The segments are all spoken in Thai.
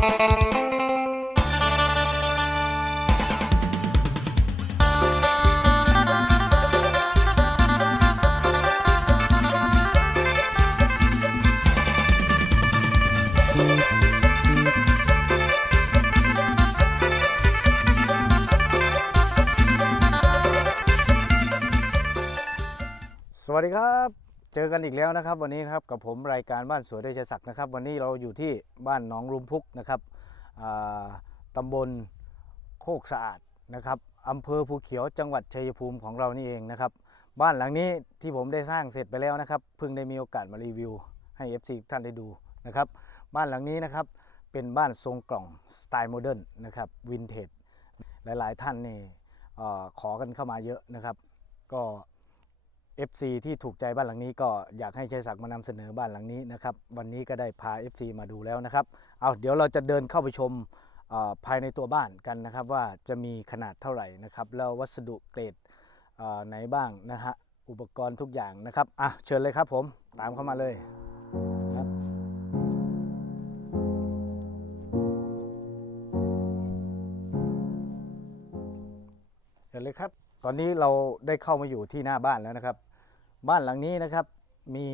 สวัสดีครับ เจอกันอีกแล้วนะครับ วันนี้นะครับกับผมรายการบ้านสวยด้วยชศักดิ์นะครับ วันนี้เราอยู่ที่บ้านหนองรุมพุกนะครับอ่าตำบลโคกสะอาดนะครับอำเภอภูเขียวจังหวัดชัยภูมิของเรานี่เองนะครับ บ้านหลังนี้ที่ผมได้สร้างเสร็จไปแล้วนะครับเพิ่งได้มีโอกาสมารีวิว ให้ FC ท่านได้ดูนะครับ บ้านหลังนี้นะครับเป็นบ้านทรงกล่องสไตล์โมเดิร์นนะครับวินเทจหลาย ๆ ท่านนี่ขอกันเข้ามาเยอะนะครับ ก็ FC ที่ถูกใจบ้านหลังนี้ก็อยากให้ชัยศักดิ์มานำเสนอบ้านหลังนี้นะครับ วันนี้ก็ได้พา FC มาดูแล้วนะครับ เอาเดี๋ยวเราจะเดินเข้าไปชมภายในตัวบ้านกันนะครับ ว่าจะมีขนาดเท่าไหร่นะครับ แล้ววัสดุเกรดไหนบ้างนะฮะอุปกรณ์ทุกอย่างนะครับอะเชิญเลยครับผมตามเข้ามาเลย อนนี้เราได้เข้ามาอยู่ที่หน้าบ้านแล้วนะครับ บ้านหลังนี้นะครับมี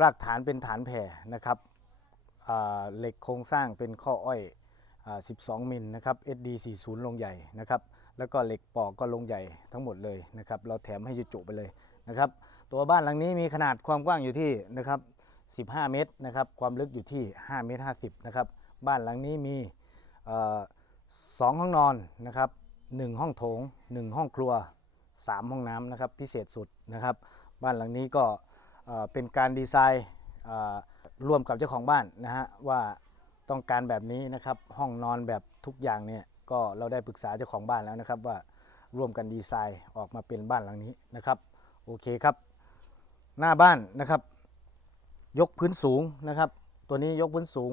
รากฐานเป็นฐานแผ่นะครับเหล็กโครงสร้างเป็นข้ออ้อย 12 มิลนะครับ SD 40 ลงใหญ่นะครับ แล้วก็เหล็กปอกก็ลงใหญ่ทั้งหมดเลยนะครับ เราแถมให้จุๆไปเลยนะครับ ตัวบ้านหลังนี้มีขนาดความกว้างอยู่ที่นะครับ 15 เมตรนะครับ ความลึกอยู่ที่ 5 เมตร 50 นะครับ บ้านหลังนี้มีเอ่อสองห้องนอนนะครับ หนึ่งห้องโถงหนึ่งห้องครัว 3 ห้องน้ำนะครับพิเศษสุดนะครับ บ้านหลังนี้ก็เป็นการดีไซน์ร่วมกับเจ้าของบ้านนะฮะว่าต้องการแบบนี้นะครับห้องนอนแบบทุกอย่างเนี่ยก็เราได้ปรึกษาเจ้าของบ้านแล้วนะครับว่าร่วมกันดีไซน์ออกมาเป็นบ้านหลังนี้นะครับโอเคครับ หน้าบ้านนะครับ ยกพื้นสูงนะครับ ตัวนี้ยกพื้นสูง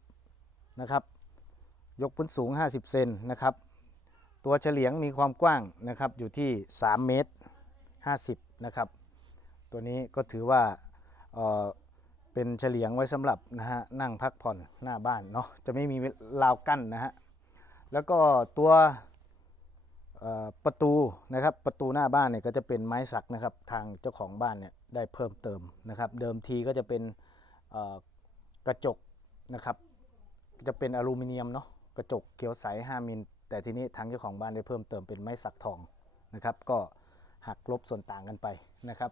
50นะครับยกพื้นสูง 50 เซนนะครับ ตัวเฉลียงมีความกว้างนะครับอยู่ที่ 3 เมตร 50 นะครับ ตัวนี้ก็ถือว่าเเป็นเฉลียงไว้สำหรับนะฮะนั่งพักผ่อนหน้าบ้านเนาะจะไม่มีราวกั้นนะฮะแล้วก็ตัวประตูนะครับประตูหน้าบ้านเนี่ยก็จะเป็นไม้สักนะครับทางเจ้าของบ้านเนี่ยได้เพิ่มเติมนะครับ เดิมทีก็จะเป็นกระจกนะครับ จะเป็นอลูมิเนียมเนาะกระจกเขียวใส 5 มิล แต่ทีนี้ทางเจ้าของบ้านได้เพิ่มเติมเป็นไม้สักทองนะครับ ก็หักลบส่วนต่างกันไปนะครับ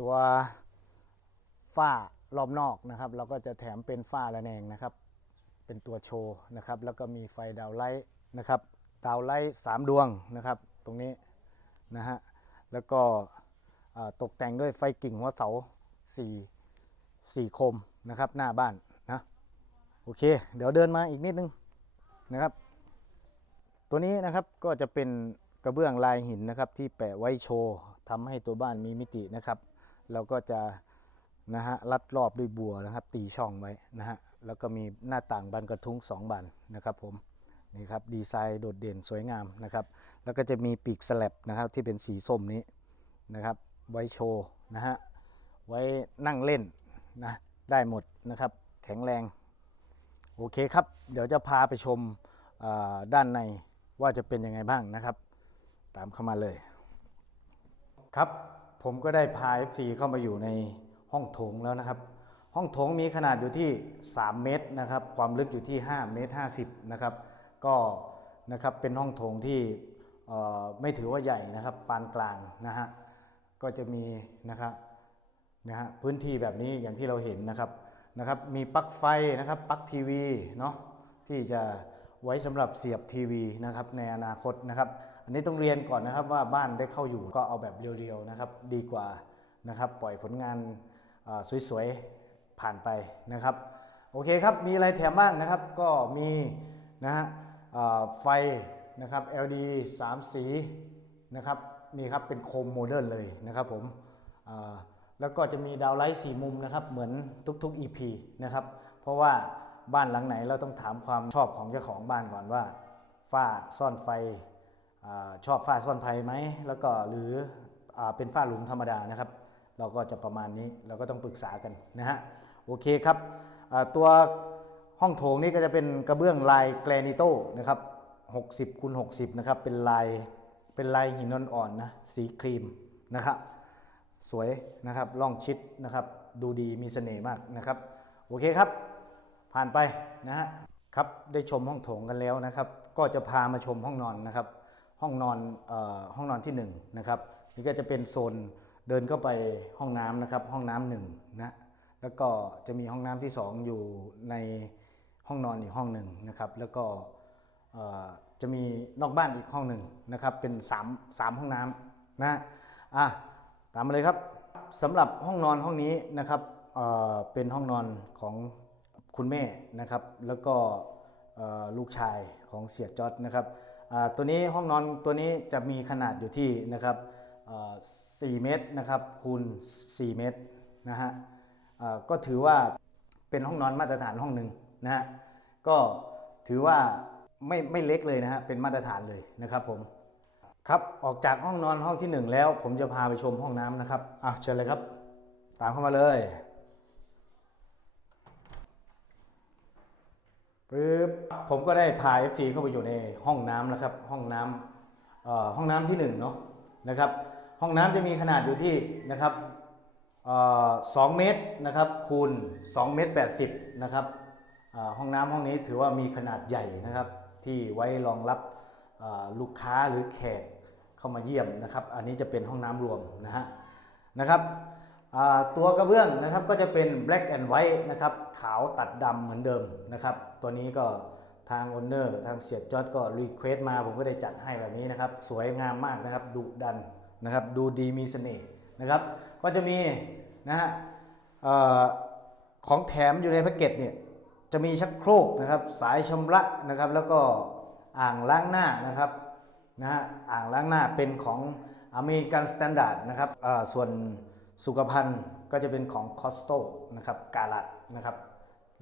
ตัวฝ้ารอบนอกนะครับ เราก็จะแถมเป็นฝ้าระแนงนะครับ เป็นตัวโชว์นะครับ แล้วก็มีไฟดาวไลท์นะครับ ดาวไลท์สามดวงนะครับ ตรงนี้นะฮะ แล้วก็ตกแต่งด้วยไฟกิ่งหัวเสาสี่สี่โคมนะครับ หน้าบ้านนะ โอเค เดี๋ยวเดินมาอีกนิดนึงนะครับ ตัวนี้นะครับก็จะเป็นกระเบื้องลายหินนะครับ ที่แปะไว้โชว์ทำให้ตัวบ้านมีมิตินะครับ เราก็จะนะฮะรัดรอบด้วยบัวนะครับ ตีช่องไว้นะฮะแล้วก็มีหน้าต่างบานกระทุ้งสองบานนะครับผมนี่ครับดีไซน์โดดเด่นสวยงามนะครับ แล้วก็จะมีปีกสลับนะครับที่เป็นสีส้มนี้นะครับ ไว้โชว์นะฮะไว้นั่งเล่นนะได้หมดนะครับ แข็งแรง โอเคครับ เดี๋ยวจะพาไปชมด้านใน ว่าจะเป็นยังไงบ้างนะครับ ตามเข้ามาเลย ครับผมก็ได้พา FC เข้ามาอยู่ในห้องโถงแล้วนะครับ ห้องโถงมีขนาดอยู่ที่ 3 เมตรนะครับ ความลึกอยู่ที่ 5 เมตร 50 นะครับ ก็นะครับเป็นห้องโถงที่ไม่ถือว่าใหญ่นะครับ ปานกลางนะฮะก็จะมีนะครับนะฮะพื้นที่แบบนี้อย่างที่เราเห็นนะครับนะครับ มีปลั๊กไฟนะครับปลั๊กทีวีเนาะที่จะ ไว้สำหรับเสียบทีวีนะครับในอนาคตนะครับ อันนี้ต้องเรียนก่อนนะครับว่าบ้านได้เข้าอยู่ก็เอาแบบเรียวๆนะครับดีกว่านะครับปล่อยผลงานสวยๆผ่านไปนะครับ โอเคครับมีอะไรแถมบ้างนะครับก็มีนะฮะไฟนะครับ LED 3 สีนะครับนี่ครับเป็นโคมโมเดิร์นเลยนะครับผมแล้วก็จะมีดาวไลท์สี่มุมนะครับเหมือนทุกๆ EP นะครับเพราะว่า บ้านหลังไหนเราต้องถามความชอบของเจ้าของบ้านก่อนว่าฝ้าซ่อนไฟอชอบฝ้าซ่อนไฟไหมแล้วก็หรืออเป็นฝ้าหลุมธรรมดานะครับ เราก็จะประมาณนี้เราก็ต้องปรึกษากันนะฮะโอเคครับตัวห้องโถงนี่ก็จะเป็นกระเบื้องลายแกรนิโตนะครับ60คูณ60นะครับเป็นลายเป็นลายหินอ่อนๆนะสีครีมนะครับสวยนะครับล่องชิดนะครับดูดีมีเสน่ห์มากนะครับ โอเคครับ ผ่านไปนะฮะครับได้ชมห้องโถงกันแล้วนะครับ ก็จะพามาชมห้องนอนนะครับ ห้องนอนออห้องนอนที่1นะครับนี่ก็จะเป็นโซนเดินเข้าไปห้องน้ำนะครับ ห้องน้ำหนึ่งนะแล้วก็จะมีห้องน้ำที่ 2 อยู่ในห้องนอนอีกห้องหนึ่งนะครับ แล้วก็จะมีนอกบ้านอีกห้องหนึ่งนะครับ เป็น3 3ห้องน้ำนะอะตามมาเลยครับสำหรับห้องนอนห้องนี้นะครับเเป็นห้องนอนของ คุณแม่นะครับ แล้วก็ลูกชายของเสียจอดนะครับตัวนี้ห้องนอนตัวนี้จะมีขนาดอยู่ที่นะครับ4เมตรนะครับคูณ 4 เมตรนะฮะก็ถือว่าเป็นห้องนอนมาตรฐานห้องหนึ่งนะฮะก็ถือว่าไม่ไม่เล็กเลยนะฮะเป็นมาตรฐานเลยนะครับผมครับออกจากห้องนอนห้องที่หนึ่งแล้ว ผมจะพาไปชมห้องน้ำนะครับอะเชิญเลยครับ ตามเข้ามาเลย ปึ๊บผมก็ได้พา FC เข้าไปอยู่ในห้องน้ำแล้วครับห้องน้ำเอ่อห้องน้ำที่1เนาะนะครับห้องน้ำจะมีขนาดอยู่ที่นะครับเอ่อ2เมตรนะครับคูณ2เมตร80นะครับห้องน้ำห้องนี้ถือว่ามีขนาดใหญ่นะครับ ที่ไว้รองรับลูกค้าหรือแขกเข้ามาเยี่ยมนะครับ อันนี้จะเป็นห้องน้ำรวมนะฮะนะครับ ตัวกระเบื้องนะครับก็จะเป็น black and white นะครับขาวตัดดำเหมือนเดิมนะครับ ตัวนี้ก็ทางโอนเนอร์ทางเสียจอดก็รีเควสมาผมก็ได้จัดให้แบบนี้นะครับ สวยงามมากนะครับดุดันนะครับดูดีมีเสน่ห์นะครับ ก็จะมีนะฮะของแถมอยู่ในแพ็กเกจเนี่ยจะมีชักโครกนะครับสายชำระนะครับ แล้วก็อ่างล้างหน้านะครับนะฮะอ่างล้างหน้าเป็นของอเมริกันสแตนดาร์ดนะครับส่วน สุขภัณฑ์ก็จะเป็นของคอสโตนะครับกาลัดนะครับ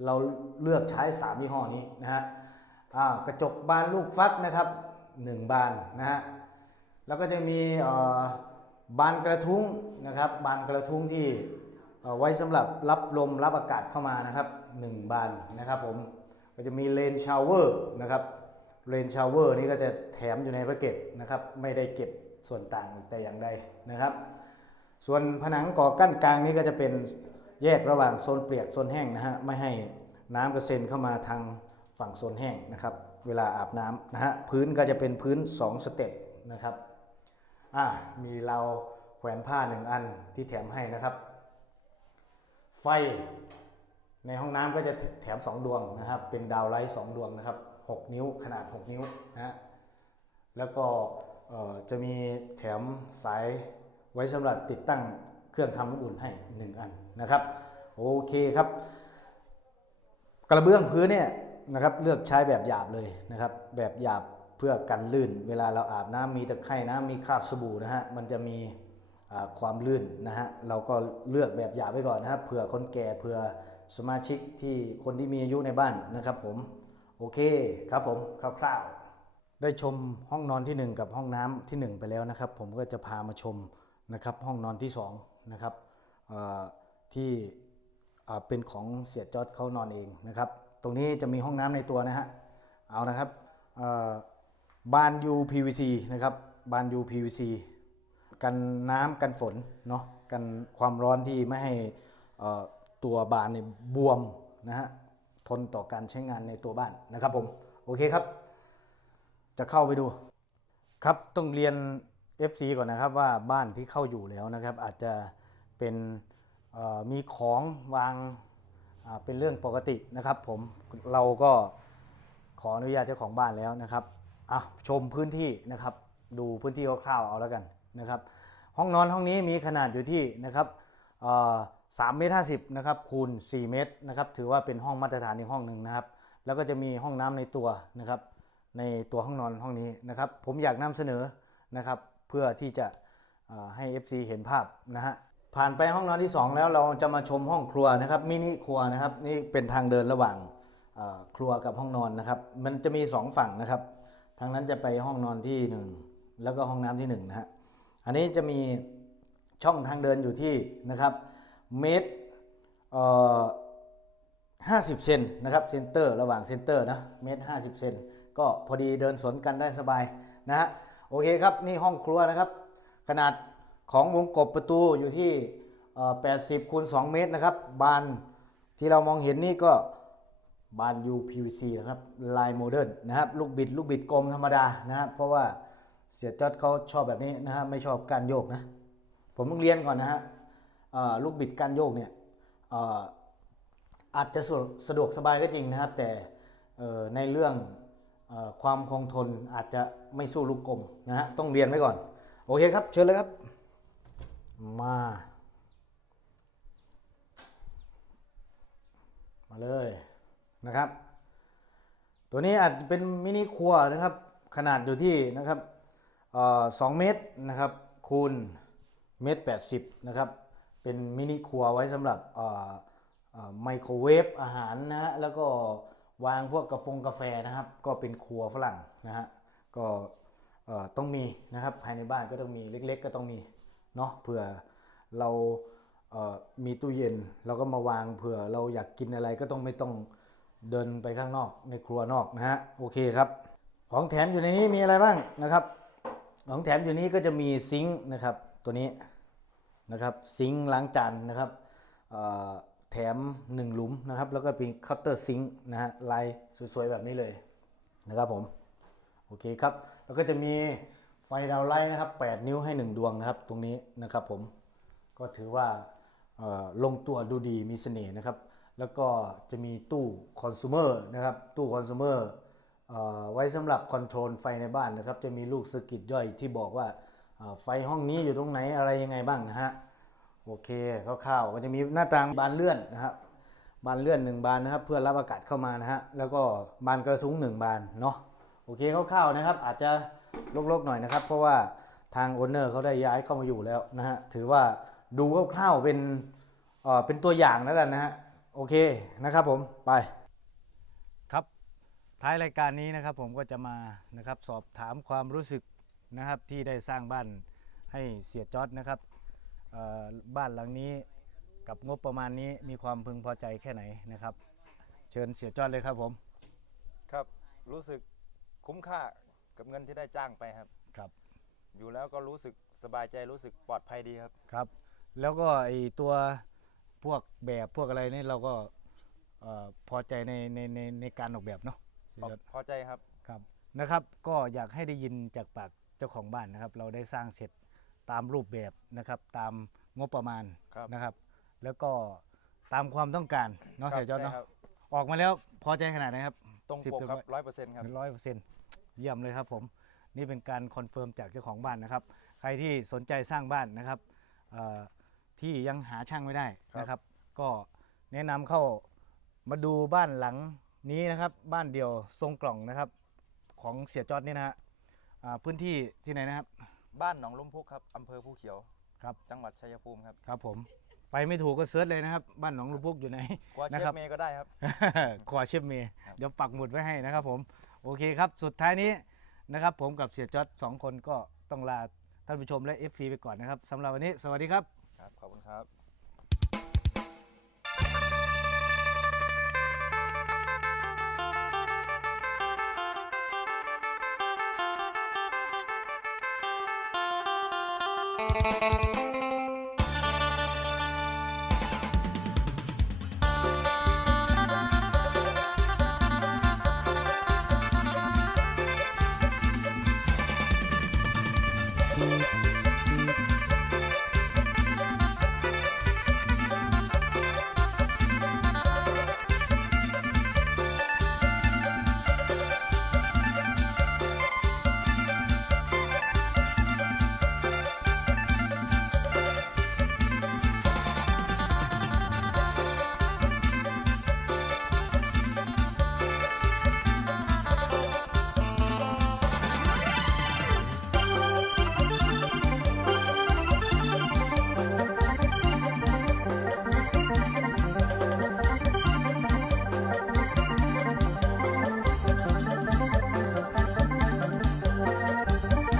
เราเลือกใช้3ยี่ห้อนี้นะฮะกระจกบานลูกฟักนะครับ 1 บานนะฮะแล้วก็จะมีบานกระทุ้งนะครับ บานกระทุ้งที่ไว้สำหรับรับลมรับอากาศเข้ามานะครับ 1 บานนะครับผมก็จะมีเลนชาวเวอร์นะครับเรนชาวเวอร์นี่ก็จะแถมอยู่ในแพ็กเกจนะครับไม่ได้เก็บส่วนต่างแต่อย่างใดนะครับ ส่วนผนังก่อกั้นกลางนี่ก็จะเป็นแยกระหว่างโซนเปียกโซนแห้งนะฮะไม่ให้น้ำกระเซ็นเข้ามาทางฝั่งโซนแห้งนะครับ เวลาอาบน้ำนะฮะพื้นก็จะเป็นพื้น 2 สเต็ปนะครับอ่ามีเราแขวนผ้าหนึ่งอันที่แถมให้นะครับ ไฟในห้องน้ำก็จะแถม 2 ดวงนะครับ เป็นดาวไลท์2ดวงนะครับ 6 นิ้วขนาด 6 นิ้วนะฮะแล้วก็จะมีแถมสาย ไว้สำหรับติดตั้งเครื่องทำน้ำอุ่นให้ 1 อันนะครับโอเคครับ กระเบื้องพื้นเนี่ยนะครับเลือกใช้แบบหยาบเลยนะครับแบบหยาบเพื่อกันลื่น เวลาเราอาบน้ำมีตะไคร่น้ำมีคราบสบู่นะฮะมันจะมีความลื่นนะฮะเราก็เลือกแบบหยาบไว้ก่อนนะครับเผื่อคนแก่เผื่อสมาชิกที่คนที่มีอายุในบ้านนะครับผมโอเคครับผมคร่าวๆได้ชมห้องนอนที่ 1 กับห้องน้ำที่ 1 ไปแล้วนะครับ ผมก็จะพามาชม นะครับห้องนอนที่2นะครับที่เป็นของเสียจอดเขานอนเองนะครับ ตรงนี้จะมีห้องน้ำในตัวนะฮะเอานะครับบาน UPVC นะครับบาน UPVC กันน้ำกันฝนเนาะกันความร้อนที่ไม่ให้ตัวบานเนี่ยบวมนะฮะทนต่อการใช้งานในตัวบ้านนะครับผมโอเคครับ จะเข้าไปดูครับต้องเรียน FC ก่อนนะครับว่าบ้านที่เข้าอยู่แล้วนะครับ อาจจะเป็นมีของวางเป็นเรื่องปกตินะครับ ผมเราก็ขออนุญาตเจ้าของบ้านแล้วนะครับอะชมพื้นที่นะครับ ดูพื้นที่คร่าวๆเอาแล้วกันนะครับ ห้องนอนห้องนี้มีขนาดอยู่ที่นะครับสามเมตรห้าสิบนะครับคูณ 4 เมตรนะครับ ถือว่าเป็นห้องมาตรฐานอีกห้องหนึ่งนะครับ แล้วก็จะมีห้องน้ำในตัวนะครับ ในตัวห้องนอนห้องนี้นะครับ ผมอยากนำเสนอนะครับ เพื่อที่จะเอ่อให้ FC เห็นภาพนะฮะผ่านไปห้องนอนที่ 2 แล้วเราจะมาชมห้องครัวนะครับมินิครัวนะครับนี่เป็นทางเดินระหว่างครัวกับห้องนอนนะครับ มันจะมี 2 ฝั่งนะครับทางนั้นจะไปห้องนอนที่ 1 แล้วก็ห้องน้ำที่1นะฮะอันนี้จะมีช่องทางเดินอยู่ที่นะครับเมตรเอ่อ50เซนนะครับเซนเตอร์ระหว่างเซนเตอร์นะเมตร50เซนก็พอดีเดินสวนกันได้สบายนะฮะ โอเคครับนี่ห้องครัวนะครับ ขนาดของวงกบประตูอยู่ที่ 80คูณ2เมตรนะครับ บานที่เรามองเห็นนี่ก็บาน UPVC นะครับลายโมเดิร์นนะครับลูกบิดลูกบิดกลมธรรมดานะครับเพราะว่าเสียจอดเขาชอบแบบนี้นะฮะไม่ชอบการโยกนะ ผมต้องเรียนก่อนนะฮะลูกบิดการโยกเนี่ยอออาจจะสะดวกสบายก็จริงนะครับ แต่ในเรื่อง ความคงทนอาจจะไม่สู้ลูกกลมนะฮะต้องเรียนไว้ก่อน โอเคครับ เชิญเลยครับ มา มาเลยนะครับ ตัวนี้อาจจะเป็นมินิครัวนะครับ ขนาดอยู่ที่นะครับสองเมตรนะครับคูณเมตรแปดสิบนะครับ เป็นมินิครัวไว้สำหรับไมโครเวฟอาหารนะฮะแล้วก็ วางพวกกาแฟกาแฟนะครับ ก็เป็นครัวฝรั่งนะฮะก็ต้องมีนะครับภายในบ้านก็ต้องมีเล็ก ๆ ก็ต้องมีเนาะเผื่อเราเอ่อมีตู้เย็นเราก็มาวางเผื่อเราอยากกินอะไรก็ต้องไม่ต้องเดินไปข้างนอกในครัวนอกนะฮะโอเคครับ ของแถมอยู่ในนี้มีอะไรบ้างนะครับ ของแถมอยู่นี้ก็จะมีซิงค์นะครับตัวนี้นะครับซิงค์ล้างจานนะครับ แถม 1 หลุมนะครับ แล้วก็เป็นคาน์เตอร์ซิงค์นะฮะลายสวยๆ แบบนี้เลยนะครับผม โอเคครับ แล้วก็จะมีไฟดาวไลท์นะครับ 8 นิ้วให้ 1 ดวงนะครับ ตรงนี้นะครับผมก็ถือว่าลงตัวดูดีมีเสน่ห์นะครับ แล้วก็จะมีตู้คอน sumer นะครับ ตู้คอน sumer เอ่อไว้สำหรับคอนโทรลไฟในบ้านนะครับ จะมีลูกสกิตย่อยที่บอกว่าไฟห้องนี้อยู่ตรงไหนอะไรยังไงบ้างนะฮะ โอเคคร่าวๆก็จะมีหน้าต่างบานเลื่อนนะครับบานเลื่อนหนึ่งบานนะครับ เพื่อรับอากาศเข้ามานะฮะแล้วก็บานกระทุ้งหนึ่งบานเนาะโอเคคร่าวๆนะครับ อาจจะลกๆหน่อยนะครับ เพราะว่าทางโอนเนอร์เขาได้ย้ายเข้ามาอยู่แล้วนะฮะถือว่าดูคร่าวๆเป็นเอ่อเป็นตัวอย่างแล้วกันนะฮะโอเคนะครับผมไปครับท้ายรายการนี้นะครับผมก็จะมานะครับสอบถามความรู้สึกนะครับที่ได้สร้างบ้านให้เสียจอดนะครับ บ้านหลังนี้กับงบประมาณนี้มีความพึงพอใจแค่ไหนนะครับ เชิญเสียจอดเลยครับผม ครับรู้สึกคุ้มค่ากับเงินที่ได้จ้างไปครับ ครับ อยู่แล้วก็รู้สึกสบายใจรู้สึกปลอดภัยดีครับ ครับ แล้วก็ไอตัวพวกแบบพวกอะไรนี่เราก็เอ่อพอใจในในในในการออกแบบเนาะเสียพอจอดพอใจครับ ครับนะครับก็อยากให้ได้ยินจากปากเจ้าของบ้านนะครับ เราได้สร้างเสร็จ ตามรูปแบบนะครับ ตามงบประมาณครับ นะครับ แล้วก็ตามความต้องการเนาะครัเสียจอดใช่เนาะครับออกมาแล้วพอใจขนาดไหนครับ ตรงสิบปกเต็มครับร้อยร้อยเปอร์เซ็นต์ครับ ร้อยเปอร์เซ็นต์เยี่ยมเลยครับผม นี่เป็นการคอนเฟิร์มจากเจ้าของบ้านนะครับ ใครที่สนใจสร้างบ้านนะครับเอ่อที่ยังหาช่างไม่ได้นะครับ ก็แนะนำเข้ามาดูบ้านหลังนี้นะครับ บ้านเดี่ยวทรงกล่องนะครับ ของเสียจอดนี่นะฮะอ่าพื้นที่ที่ไหนนะครับ บ้านหนองลุ่มพุกครับอำเภอภูเขียว ครับ จังหวัดชัยภูมิครับครับผม ไปไม่ถูกก็เซิร์ชเลยนะครับ บ้านหนองลูกพุกอยู่ไหน กว่าเชนะฟครับ เมย์ก็ได้ครับ ขอเชฟเมย์ครับ เดี๋ยวปักหมุดไว้ให้นะครับผม โอเคครับ สุดท้ายนี้นะครับ ผมกับเสียจอดสองคนก็ต้องลาท่านผู้ชมและ FC ไปก่อนนะครับสำหรับวันนี้ สวัสดีครับ ครับ ขอบคุณครับ